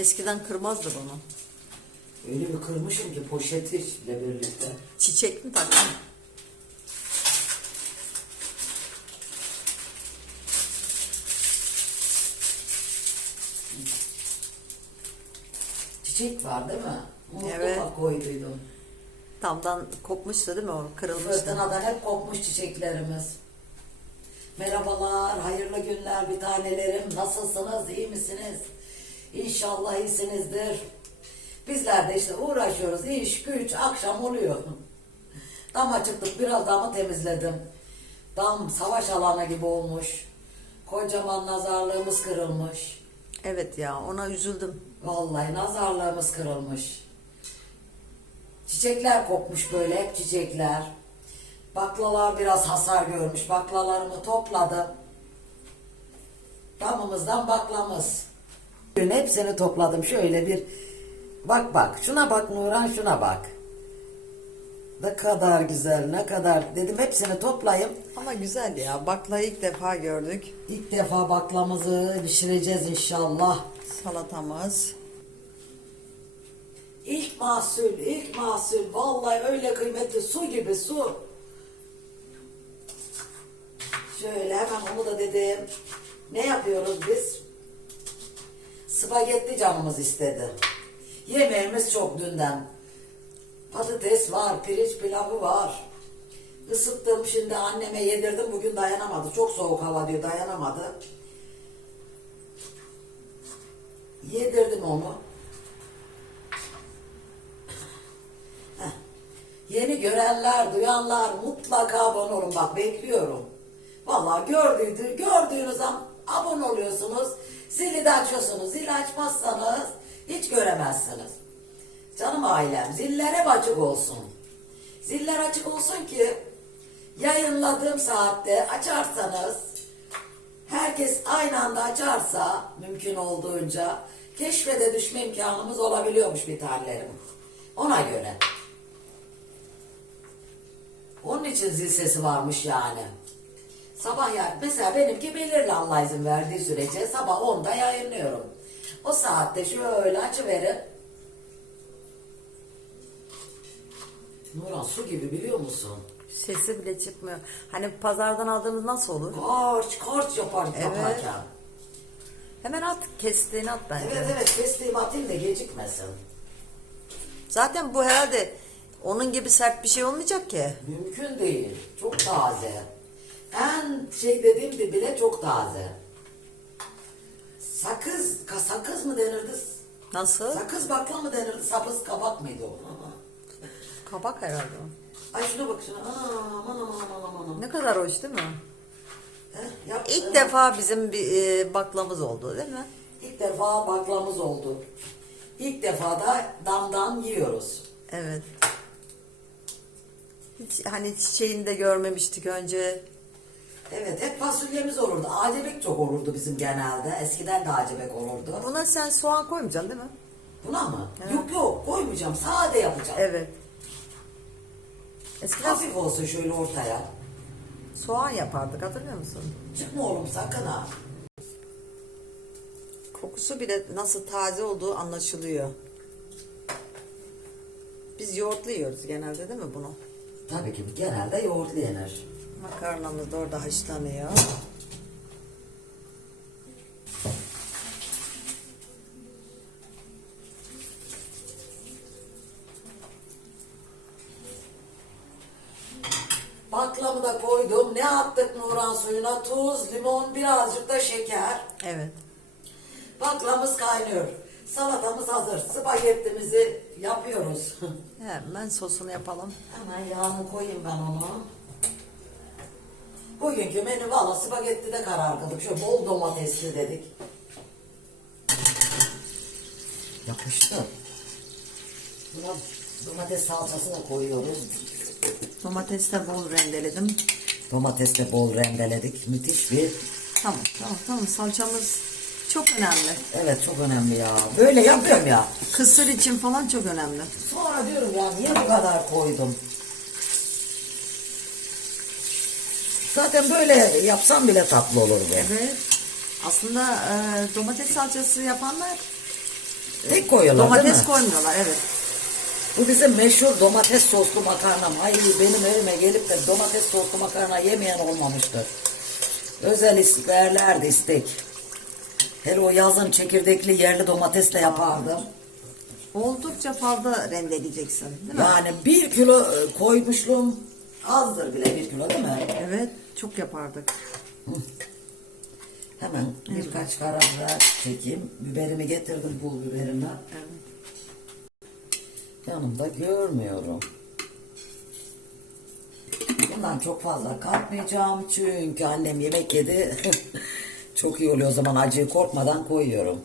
Eskiden kırmazdı bunu. Öyle bir kırmışım ki poşetiyle birlikte. Çiçek mi taktın? Çiçek var değil mi? Unuttum Evet. koyduydum. Damdan kopmuştu değil mi o? Kırılmıştı. Fırtınadan hep kopmuş çiçeklerimiz. Merhabalar, hayırlı günler bir tanelerim. Nasılsınız, iyi misiniz? İnşallah iyisinizdir. Bizler de işte uğraşıyoruz. İş, güç, akşam oluyor. Dama çıktık, biraz damı temizledim. Dam savaş alanı gibi olmuş. Kocaman nazarlığımız kırılmış. Evet ya ona üzüldüm. Vallahi nazarlığımız kırılmış. Çiçekler kopmuş böyle hep çiçekler. Baklalar biraz hasar görmüş. Baklalarımı topladım. Damımızdan baklamız. Bugün hepsini topladım. Şöyle bir bak bak. Şuna bak Nurhan şuna bak. Ne kadar güzel ne kadar. Dedim hepsini toplayayım. Ama güzel ya. Baklayı ilk defa gördük. İlk defa baklamızı pişireceğiz inşallah. Salatamız. İlk mahsul, ilk mahsul. Vallahi öyle kıymetli su gibi su. Şöyle hemen onu da dedim. Ne yapıyoruz biz? Spagetti canımız istedi. Yemeğimiz çok dünden. Patates var, pirinç pilavı var. Isıttım şimdi anneme yedirdim. Bugün dayanamadı. Çok soğuk hava diyor dayanamadı. Yedirdim onu. Heh. Yeni görenler, duyanlar mutlaka abone olun. Bak bekliyorum. Vallahi gördüğünüz, gördüğünüz an abone oluyorsunuz. Zili açıyorsunuz. Zili açmazsanız hiç göremezsiniz. Canım ailem ziller hep açık olsun. Ziller açık olsun ki yayınladığım saatte açarsanız herkes aynı anda açarsa mümkün olduğunca keşfede düşme imkanımız olabiliyormuş bir tanelerim. Ona göre. Onun için zil sesi varmış yani. Sabah ya mesela benimki belirli Allah izin verdiği sürece sabah 10'da yayınlıyorum. O saatte şöyle açıverin. Nurhan su gibi biliyor musun? Sesi bile çıkmıyor. Hani pazardan aldığımız nasıl olur? Karç karç yapar Evet. yaparken. Hemen at. Kestiğini at bence. Evet evet kestiğim atayım da gecikmesin. Zaten bu herhalde onun gibi sert bir şey olmayacak ki. Mümkün değil. Çok taze. En şey dediğim de bile çok taze. Sakız, sakız mı denirdi? Nasıl? Sakız bakla mı denirdi? Sapız kabak mıydı o? Kabak herhalde o. Ay şuna bak şuna. Aa, aman aman aman aman. Ne kadar hoş değil mi? Heh, yap. İlk defa bizim bir e, baklamız oldu değil mi? İlk defa baklamız oldu. İlk defa da damdan yiyoruz. Evet. Hiç hani çiçeğini de görmemiştik önce. Evet hep fasulyemiz olurdu. Acebek çok olurdu bizim genelde. Eskiden de acebek olurdu. Buna sen soğan koymayacaksın değil mi? Buna mı? Evet. Yok yok koymayacağım. Sade yapacağım. Evet. Eskiden Hafif olsun şöyle ortaya. soğan yapardık hatırlıyor musun? Çıkma oğlum sakın ha. Kokusu bile nasıl taze olduğu anlaşılıyor. Biz yoğurtlu yiyoruz genelde değil mi bunu? Tabii ki genelde yoğurtlu yenir. Makarnamız da orada haşlanıyor. Baklamı da koydum. Ne attık Nurhan suyuna? Tuz, limon, birazcık da şeker. Evet. Baklamız kaynıyor. Salatamız hazır. Spagettimizi yapıyoruz. Hemen sosunu yapalım. Hemen yağını koyayım ben onu. Bugünkü menü valla spagettide karar kıldık. Şöyle bol domatesli dedik. Yapıştı. Buna domates salçası da koyuyoruz. Domates de bol rendeledim. Domates de bol rendeledik. Müthiş bir. Tamam tamam tamam salçamız çok önemli. Evet çok önemli ya. Böyle yapıyorum ya. Kısır için falan çok önemli. Sonra diyorum ya niye bu kadar koydum? Zaten böyle yapsam bile tatlı olur bu. Evet. Aslında e, domates salçası yapanlar Tek koyuyorlar Domates koymuyorlar evet. Bu bizim meşhur domates soslu makarnam. Ay benim evime gelip de domates soslu makarna yemeyen olmamıştır. Özel isterlerdi istek. Hele o yazın çekirdekli yerli domatesle yapardım. Oldukça fazla rendeleyeceksin değil mi? Yani bir kilo e, koymuşluğum azdır bile bir kilo değil mi? Evet çok yapardık. Hemen birkaç karabiber çekeyim. Biberimi getirdim pul biberimi. Evet. Yanımda görmüyorum. Bundan çok fazla katmayacağım çünkü annem yemek yedi. çok iyi oluyor o zaman acıyı korkmadan koyuyorum.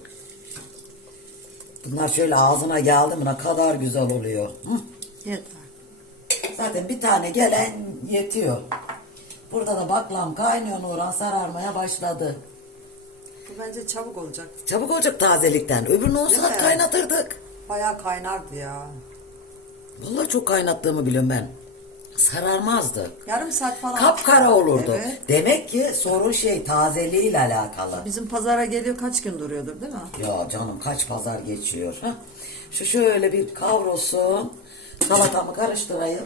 Bunlar şöyle ağzına geldi mi ne kadar güzel oluyor. Hı. Yeter. Zaten bir tane gelen yetiyor. Burada da baklam kaynıyor Nurhan sararmaya başladı. Bu bence çabuk olacak. Çabuk olacak tazelikten. Öbürünü 10 Değil saat mi? kaynatırdık. Bayağı kaynardı ya. Vallahi çok kaynattığımı biliyorum ben. Sararmazdı. Yarım saat falan. Kapkara olurdu. Evet. Demek ki sorun şey tazeliğiyle alakalı. Bizim pazara geliyor kaç gün duruyordur değil mi? Ya canım kaç pazar geçiyor. Hah. Şu şöyle bir kavrulsun. Salatamı karıştırayım.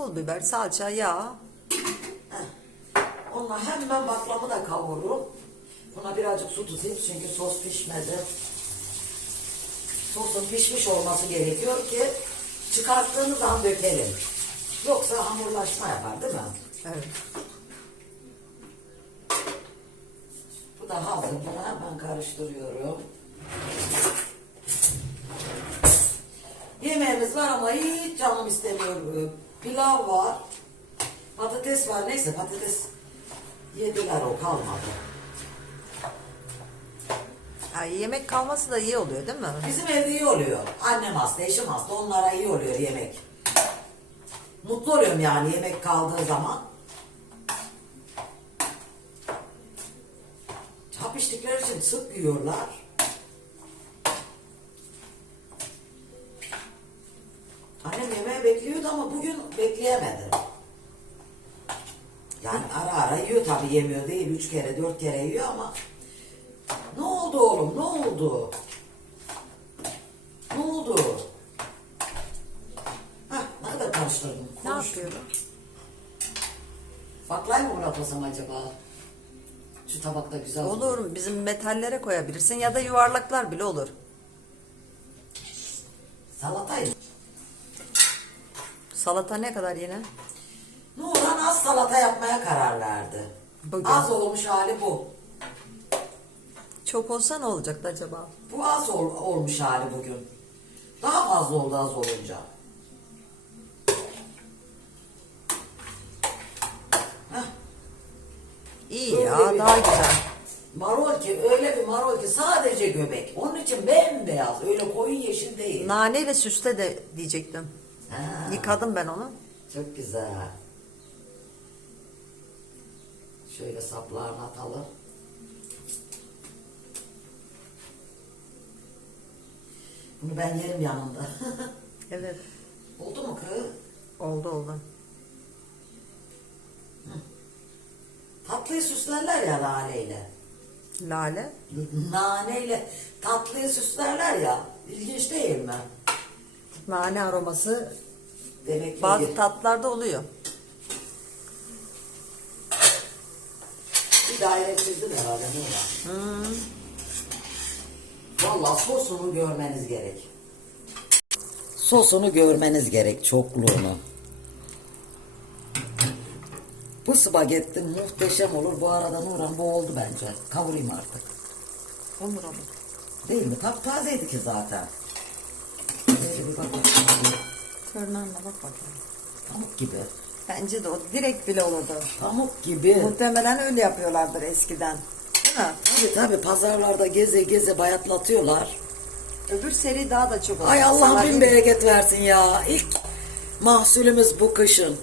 Pul biber, salça, yağ. Onunla hemen baklamı da kavururum. Buna birazcık su tutayım çünkü sos pişmedi. Sosun pişmiş olması gerekiyor ki çıkarttığımız an dökelim. Yoksa hamurlaşma yapar değil mi? Evet. Bu da hazır. Bunu hemen karıştırıyorum. Yemeğimiz var ama hiç canım istemiyor. Pilav var. Patates var. Neyse patates yediler o kalmadı. Ay, yemek kalması da iyi oluyor değil mi? Bizim evde iyi oluyor. Annem hasta, eşim hasta. Onlara iyi oluyor yemek. Mutlu oluyorum yani yemek kaldığı zaman. Hap içtikleri için sık yiyorlar. Bekliyordu ama bugün bekleyemedi. Yani ara ara yiyor tabii yemiyor değil. Üç kere dört kere yiyor ama ne oldu oğlum ne oldu? Ne oldu? Hah, ne kadar karıştırdım. Ne yapıyorum? Baklayı mı bırakmasam acaba? Şu tabakta güzel Olur. Bizim metallere koyabilirsin ya da yuvarlaklar bile olur. Salatayı. Salata ne kadar yine? Nurhan az salata yapmaya karar verdi. Bugün. Az olmuş hali bu. Çok olsa ne olacaktı acaba? Bu az ol- olmuş hali bugün. Daha fazla oldu az olunca. Heh, İyi Öyle ya bir- daha güzel. marul ki öyle bir marul ki sadece göbek. Onun için bembeyaz. Öyle koyu yeşil değil. Naneyle süsle de diyecektim. Ha, Yıkadım ben onu. çok güzel. Şöyle saplarını atalım. Bunu ben yerim yanında. Evet. Oldu mu kız? Oldu oldu. Tatlıyı süslerler ya naneyle. Lale. Naneyle tatlıyı süslerler ya. İlginç değil mi? Nane aroması Demek ki bazı tatlarda oluyor. bir daire çizdin herhalde ne var? Vallahi sosunu görmeniz gerek. Sosunu görmeniz gerek çokluğunu. Bu spagetti muhteşem olur. Bu arada Nurhan bu oldu bence. Kavurayım artık. Olur olur. Değil mi? Taptazeydi ki zaten. Şöyle bir bak bakayım. Tırnağına bak bakayım. Pamuk gibi. Bence de o direkt bile olurdu. Pamuk gibi. Muhtemelen öyle yapıyorlardır eskiden. Değil mi? Tabii tabii pazarlarda geze geze bayatlatıyorlar. Öbür seri daha da çok olur. Ay Sana bin bereket versin ya. İlk mahsulümüz bu kışın.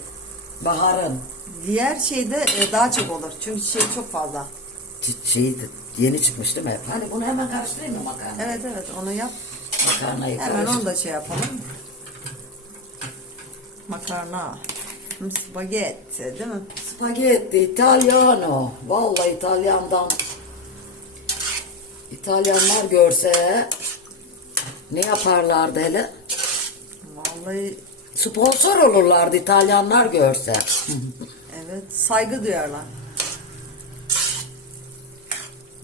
Baharın. Diğer şeyde e, daha çok olur. Çünkü şey çok fazla. Şey yeni çıkmış değil mi? Hani bunu hemen karıştırayım mı makarna? Evet evet onu yap. Makarnayı Hemen karıştır. onu da şey yapalım. Makarna. Spagetti değil mi? Spagetti italiano. Vallahi İtalyan'dan. İtalyanlar görse ne yaparlardı hele? Vallahi Sponsor olurlardı İtalyanlar görse. evet saygı duyarlar.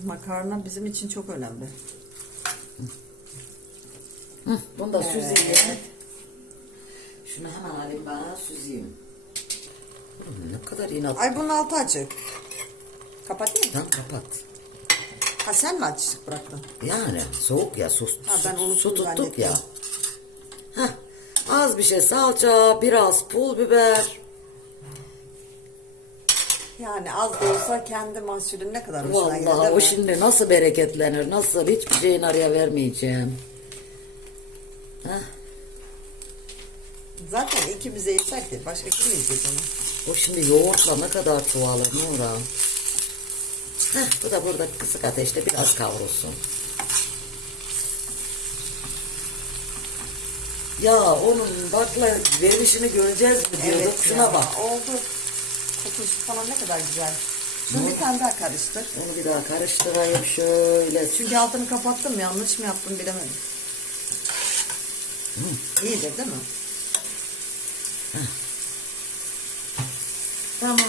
Makarna bizim için çok önemli. Bunu da Evet. süzeyim. Şunu hemen alayım ben süzeyim. Ne kadar inat. Ay bunun altı açık. Kapatayım mı? Lan kapat. Ha sen mi açık bıraktın? Yani soğuk ya su, Ha, ben su, su tuttuk ya. Heh, az bir şey salça, biraz pul biber. Yani az da olsa kendi mahsulün ne kadar hoşuna gider Vallahi o mi? şimdi nasıl bereketlenir, nasıl hiçbir şeyin araya vermeyeceğim. Heh, Zaten ikimize yeter ki. Başka kim yiyecek onu? o şimdi yoğurtla ne kadar çoğalır Nurhan. Heh, bu da burada kısık ateşte biraz kavrulsun. Ya onun bakla verişini göreceğiz mi diyorduk. Şuna ya, bak. Oldu. Kokusu falan ne kadar güzel. Şunu bir tane daha karıştır. Onu bir daha karıştırayım şöyle. Çünkü altını kapattım yanlış mı yaptım bilemedim. İyidir değil mi? Tamam.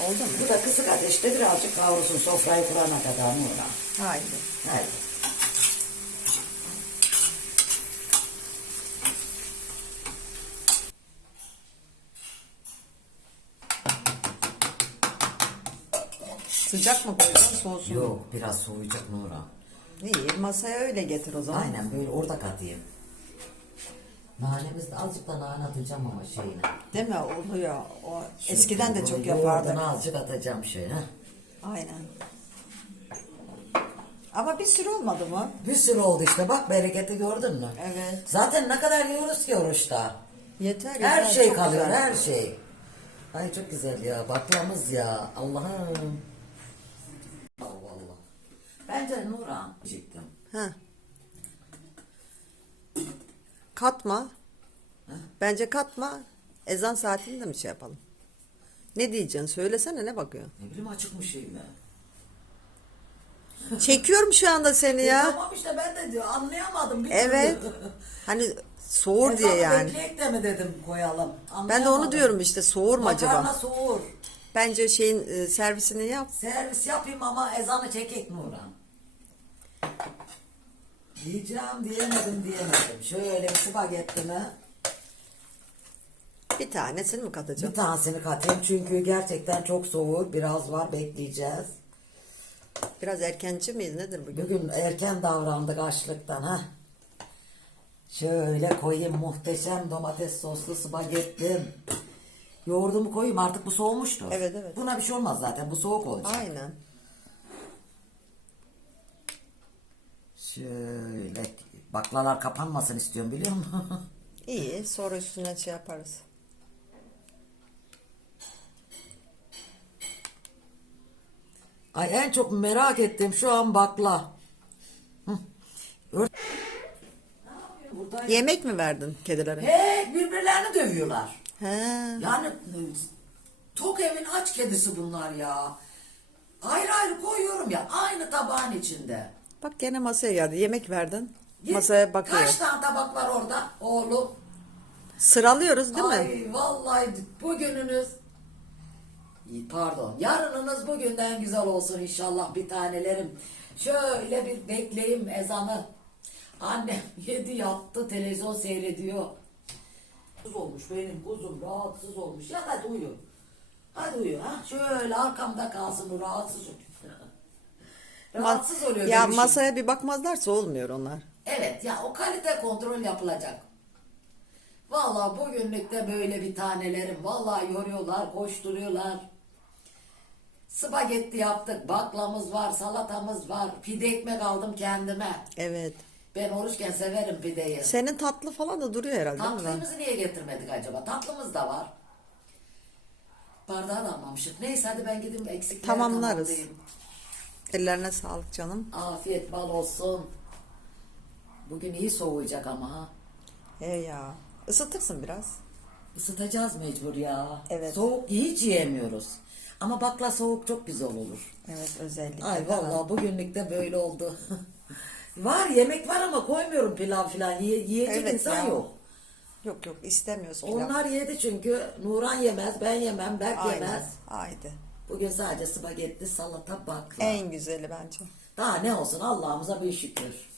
Oldu mu? Bu da kısık ateşte birazcık kavrulsun sofrayı kurana kadar Nurhan. Haydi. Hadi. Sıcak mı koyacaksın soğusun? Yok biraz soğuyacak Nurhan. İyi masaya öyle getir o zaman. Aynen böyle orada katayım. Nanemiz de azıcık da nane atacağım ama şeyine. Değil mi? Oluyor. O eskiden de çok yapardık. azıcık atacağım şöyle. Aynen. Ama bir sürü olmadı mı? Bir sürü oldu işte bak bereketi gördün mü? Evet. Zaten ne kadar yiyoruz ki oruçta. Yeter yeter. Her şey çok kalıyor güzel. her şey. Ay çok güzel ya baklamız ya Allah'ım. Allah Allah. Bence Nurhan diyecektim. Ha. Katma. Bence katma. Ezan saatini de mi şey yapalım? Ne diyeceksin? Söylesene ne bakıyorsun? Ne bileyim açık mı şey mi? Çekiyorum şu anda seni E ya. tamam işte ben de diyor anlayamadım. Bir Evet. Hani soğur diye yani. Bekleyek de mi dedim koyalım. Ben de Anlayamadım. onu diyorum işte soğur mu Makarna acaba? soğur. Bence şeyin e, servisini yap. Servis yapayım ama ezanı çekek Nurhan. Diyeceğim diyemedim diyemedim. Şöyle bir spagettimi Bir tanesini mi bir tanesini katayım çünkü gerçekten çok soğuk. Biraz var bekleyeceğiz. Biraz erkenci miyiz nedir bugün? Bugün erken davrandık açlıktan ha. Şöyle koyayım muhteşem domates soslu spagettim. Yoğurdumu koyayım artık bu soğumuştur. Evet, evet. Buna bir şey olmaz zaten bu soğuk olacak. Aynen. Şöyle baklalar kapanmasın istiyorum biliyor musun? İyi sonra üstüne şey yaparız. Ay en çok merak ettiğim şu an bakla. Yemek mi verdin kedilere? He, birbirlerini dövüyorlar. He. Yani e, tok evin aç kedisi bunlar ya. Ayrı ayrı koyuyorum ya aynı tabağın içinde. Bak gene masaya geldi. Yemek verdin. Git, Masaya bakıyor. Kaç tane tabak var orada oğlum? Sıralıyoruz değil mi? Ay vallahi bugününüz pardon yarınınız bugünden güzel olsun inşallah bir tanelerim. Şöyle bir bekleyeyim ezanı. Annem yedi yattı televizyon seyrediyor. Rahatsız olmuş benim kuzum rahatsız olmuş. Ya hadi uyu. Hadi uyu ha. Şöyle arkamda kalsın bu rahatsız oluyor. Rahatsız oluyor. Ya bebişim. masaya bir bakmazlarsa olmuyor onlar. Evet ya o kalite kontrol yapılacak. Vallahi bugünlük de böyle bir tanelerim. Vallahi yoruyorlar, koşturuyorlar. Spagetti yaptık, baklamız var, salatamız var. Pide ekmek aldım kendime. Evet. Ben oruçken severim pideyi. Senin tatlı falan da duruyor herhalde değil mi? Tatlımızı niye getirmedik acaba? Tatlımız da var. Bardağı da almamışık. Neyse hadi ben gideyim eksikleri Tamamlarız. tamamlayayım. Ellerine sağlık canım. Afiyet bal olsun. Bugün iyi soğuyacak ama ha. He ya. Isıtırsın biraz. Isıtacağız mecbur ya. Evet. Soğuk hiç yiyemiyoruz. Ama bakla soğuk çok güzel olur. Evet özellikle. Ay vallahi bugünlük de böyle oldu. var yemek var ama koymuyorum pilav filan. Ye- yiyecek Evet insan ya. yok. Yok yok istemiyorsun. Onlar yedi çünkü Nuran yemez, ben yemem, Berk Aynen. yemez. Haydi. Bugün sadece spagetti, salata, bakla. En güzeli bence. Daha ne olsun Allah'ımıza bir şükür.